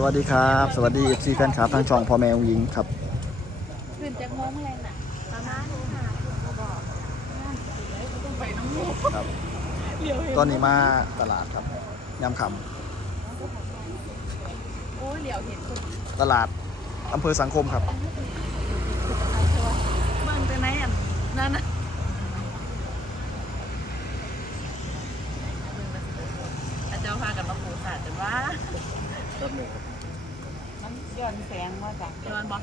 สวัสดีครับ สวัสดีซีแฟนคลับทางช่องพ่อแม่องหญิงครับตื่นจากโมงแรงน่ะประมาณนี้ค่ะบอกต้องไปน้ำมูกครับเดี๋ยวเห็นตอนนี้มาตลาดครับยำคโอ้ยเดี๋ยวเห็นคนำตลาดอำเภอสังคมครับเบิ่งไปไหนอะนั่นน่ะอาจารย์พากันมาปูสาดจนว่า มันย้อนแสงว่าจ้ะย้อนบ่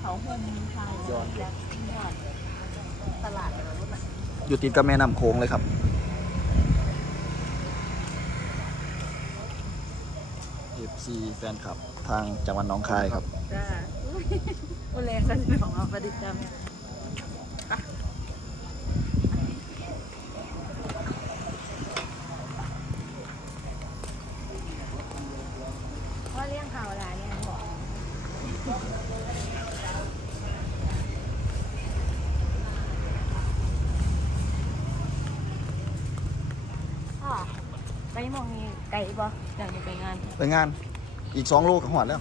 เขาห่มทางย้อนย้อนตลาดอะไรรู้ไหมอยู่ติดกับแม่น้ำโค้งเลยครับ FC แฟนคลับทางจังหวัดหนองคายครับ จ้าโอแรงกันของเราประดิษฐ์จำว่าเลี้ยงข่าวอะไรเนี่ยบอก พ่อไปมองนี้ไกล บ่อยากจะไปงานไปงาน อีกสองโลกับหอดแล้ว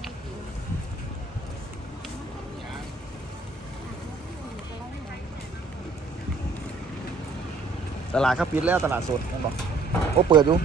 ตลาดเขาปิดแล้วตลาดสดนั่นบอกโอ้เปิดอยู่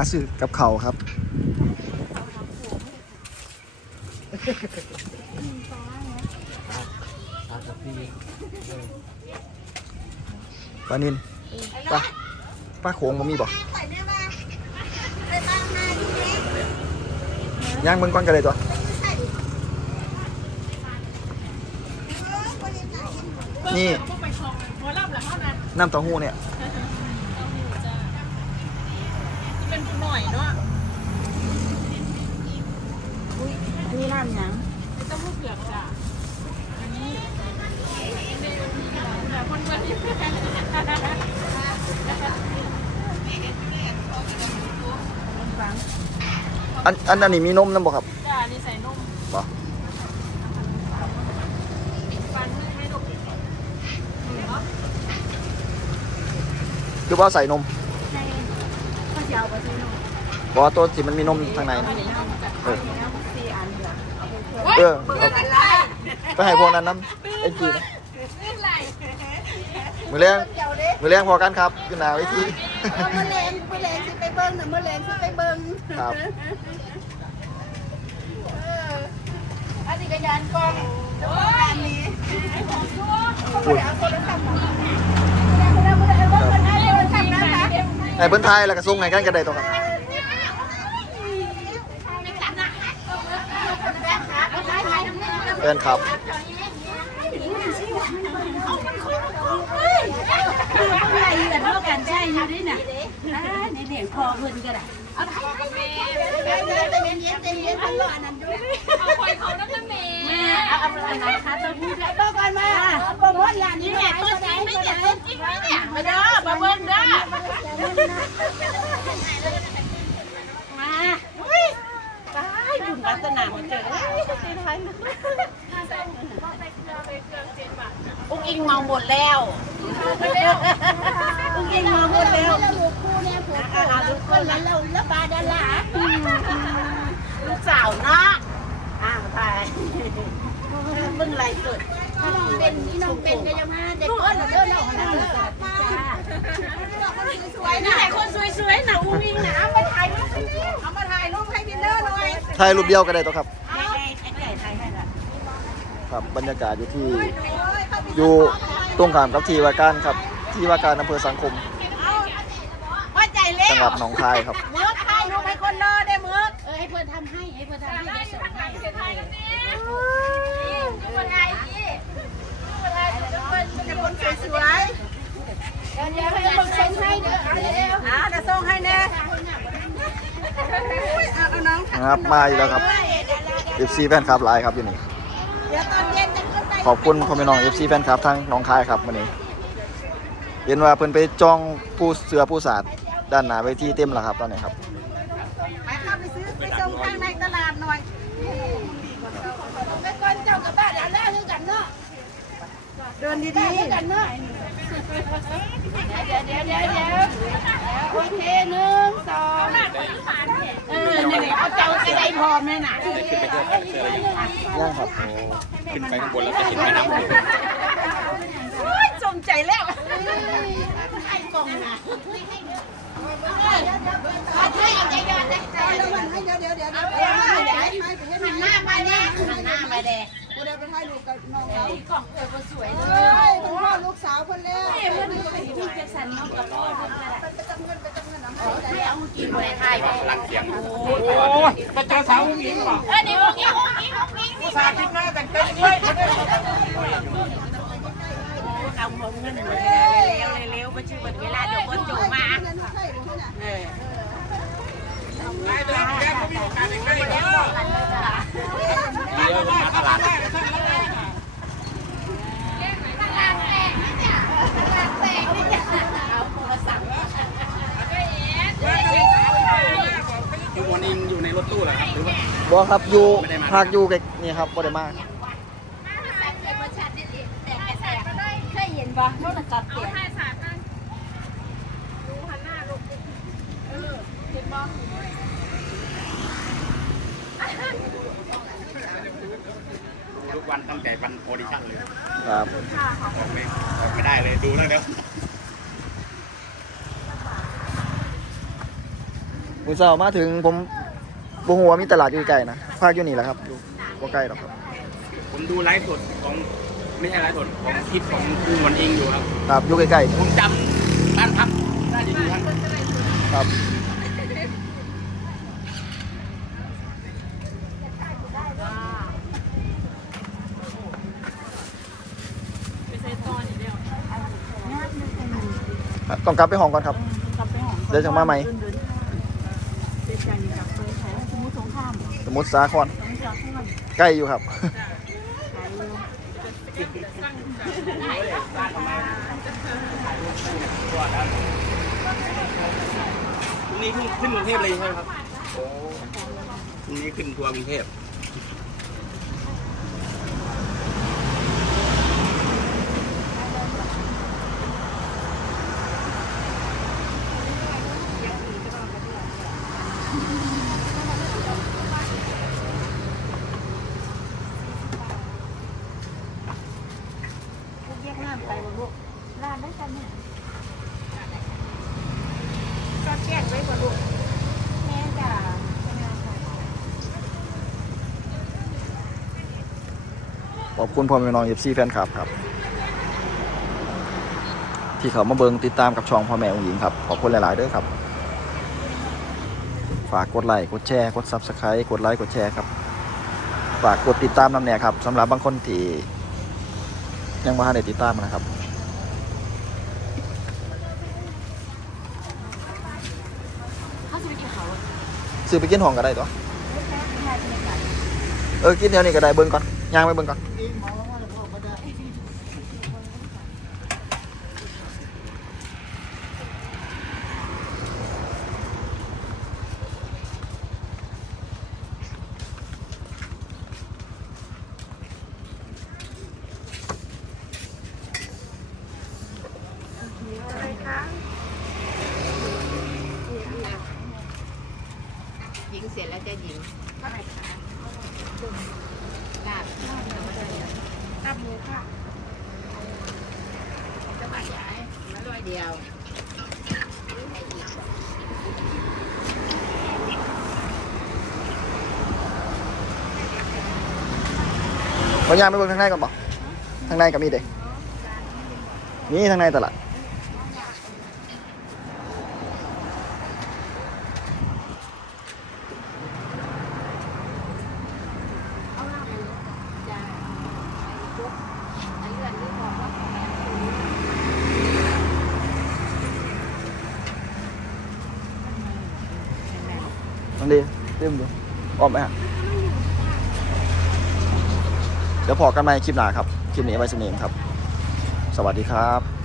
หาซื้อกับเขาครับปลานินปลาปลาโขงบ่มีบ่ย่างเบิ่งก่อนกันเลยตัวนี่น้ำเต้าหู้เนี่ย เป็ นหน่อยเนาะนี่น้ำยังไม่ต้องพูดเผือกจ้ะอันนี้แต่คนเพื่อนที่ฟังอันอันอันนี้มีนมน้ำบ่ครับจ้านี่ใส่นมบ่ฟันให้ลูกคือว่าใส่นมในข้าวเจียวกับซีนม บอกว่าตัวสิมันมีนมข้างในไม่ได้นมจ้ะเออสี่อันเหรอเออเอาไปให้พวกนั้นน้ำไอ้จีนะมือแรงมือแรงพอกันครับขึ้นหนาไว้ที่เอามื่อแรงมื่อแรงสิไปเบิ้งน่ะมื่อแรงสิไปเบิ้งครับเอออันนี้ก็ยานกล้องแล้วก็อันนี้พูดเอาโทรศัพท์มาไม่ได้ไม่ได้ไม่ได้เบิ้งมันให้โทรศัพท์นะคะไอ้เบิ้นไทยแล้วก็ส่งไงกันก็ได้ตัวครับเอินครับอะไรอะเท่ากัน เอาคอยเขานั่นละเมย์แม่เอาเอาอะไรนะคะแล้วบอกก่อนมาโปรโมทร้านนี้เนี่ยตัวจริงไม่เนี่ยตัวจริงไม่เนี่ยมาเด้อมาเบิ้งเด้อมาอุ้ยตายบุญวัฒนามาเจอสีไทย อุ้งอิงเมาหมดแล้วอุ้งอิงเมาหมดแล้วลูกคู่เนี่ยผัวอ่าลูกคนแล้วแล้วบาดาลาลูกสาวเนาะอ้าวตายเบิ่งไรเกิดพี่น้องเป็นพี่น้องเป็นก็ยังมาเด็กคนเดินออกมาสวยนะคนสวยๆนะอุ้งอิงนะเอามาถ่ายรูปให้เอามาถ่ายรูปให้ดินเนอร์หน่อยถ่ายรูปเดียวก็ได้ตัวครับครับบรรยากาศอยู่ที่ อยู่ตรงข้ามกับที่ว่าการครับ ที่ว่าการอำเภอสังคมว่าใจเล่จังหวัดหนองคายครับเมือกถ่ายรูปให้คนเนอร์ได้เมือกเออให้เพื่อนทำให้ให้เพื่อนทำให้ได้ส่งให้ถ่ายกันนี่คนไทยนี่คนไทยทุกคนเป็นคนสวยๆเดี๋ยวให้เพื่อนส่งให้เด้อเอาเร็วอ่าจะส่งให้แน่นะครับมาอีกแล้วครับ FC แฟนคลับหลายครับอยู่นี่เดี๋ยวตอนเย็นจะขึ้นไป ขอบคุณพ่อแม่น้อง FC แฟนคลับทั้งหน้องคายครับวันนี้ เห็นว่าเพิ่นไปจองผู้เสือผู้สาดด้านหน้าเวทีเต็มแล้วครับตอนนี้ครับไปเข้าไปซื้อไปส่งข้างในตลาดหน่อยไปก่อนเจ้ากับบ้านอันแรกคือกันเนาะเดินดีๆกันเนาะเดี๋ยวเดี๋ยวเดี๋ยวเดี๋ยวโอเคหนึ่งสองเออเนี่ยเอาเจ้าจะได้พร้อมแน่น่ะย่างครับ ขึ้นไปข้างบนแล้วจะเห็นแม่น้ำโขงโอ้ยสมใจแล้วให้กล่องนะห้เอาใจยอดได้ใจแล้วมันให้เดี๋ยวเดี๋ยวเดี๋ยวเดี๋ยวหันหน้ามาเนี่ยหันหน้ามาเด้กูได้ไปถ่ายรูปกับน้องเขากล่องเออสวยเลเฮ้ยยคุณพ่อลูกสาวคนแล้วมันเป็นที่เจสันน้องกับพ่อทำอะไรไปจำเงินไปจำเงินน้ำเขาไม่เอากินอะไรไทยพลังเสียงก็เจอสาวอุ้งอิงบอกเออนี่พวกนี้พวกนี้พวกนี้อุต ส่าห์คิดหน้าแต่งเต็มด้วยเอาเงินเงินเลยเร็วเร็วไปชื่อเวลาเดี๋ยวคนจูมาเงินใช่หรือไม่เนี่ยเออได้เลยแกเขามีโอกาสได้ใกล้เยอะเลี้ยวมาตลาดอยู่วันอิงอยู่ในรถตู้เหรอครับหรือว่าบ่ครับอยู่ ไม่ได้มาพักอยู่ใกล้นี่ครับบ่ได้มาเคยเห็นปะโทรศัพท์เสียงทุกวันตั้งแต่วันโอดิชั่นเลยครับออกไม่ออกไม่ได้เลยดูแล้วเดี๋ยวมื้อเช้ามาถึงผม บ่ฮู้ว่ามีตลาดอยู่ใกล้นะพักอยู่นี่แหละครับอยู่บ่ไกลหรอกครับผมดูไลฟ์สดของไม่ใช่ไลฟ์สดของคลิปของครูวันอิงอยู่ครับ ครับอยู่ใกล้ๆผมจำบ้านพักได้ดีครับครับ ต้องกลับไปห้องก่อนครับ เดี๋ยวจะมาใหม่ส มุทรสาครใกล้อยู่ครับพรุ่งนี้ขึ้นกรุงเทพเลยใช่ไหมครับโอ้พรุ่งนี้ขึ้นทัวร์กรุงเทพ เรียกน้ำไปบ่ลูกร้านได้กันเนี่ย ก็แจ้งไว้ก่อนลูก แม่จ๋าเป็นไงคะ ขอบคุณพ่อแม่น้องเอฟซีแฟนคลับครับ ที่เขามาเบิงติดตามกับช่องพ่อแม่องหญิงครับ ขอบคุณหลาย ๆ ด้อครับ ฝากกดไลค์กดแชร์กดซับสไครต์กดไลค์กดแชร์ครับ ฝากกดติดตามนำแน่ครับสำหรับบางคนที่ยังไม่ทันได้ติดตามนะครับเขาจะไปกินเขาซื้อไปกินห้องก็ได้ตัวเออกินเดี๋ยวนี้ก็ได้เบิ่งก่อนย่างไปเบิ่งก่อน ห ญิงเสร็จแล้วจะหญิงลาบลาบหมูค่ะจะมาใหญ่มาร้อยเดียวเราย่างไปเบิ่งทางในก่อนบ่ทางในก็มีเด้นี่ทางในตลาด นั่นดี เต็มอยู่อ้อมไหมฮะเดี๋ยวพอกันใหม่คลิปหน้าครับ คลิปนี้ไว้สนิมครับ สวัสดีครับ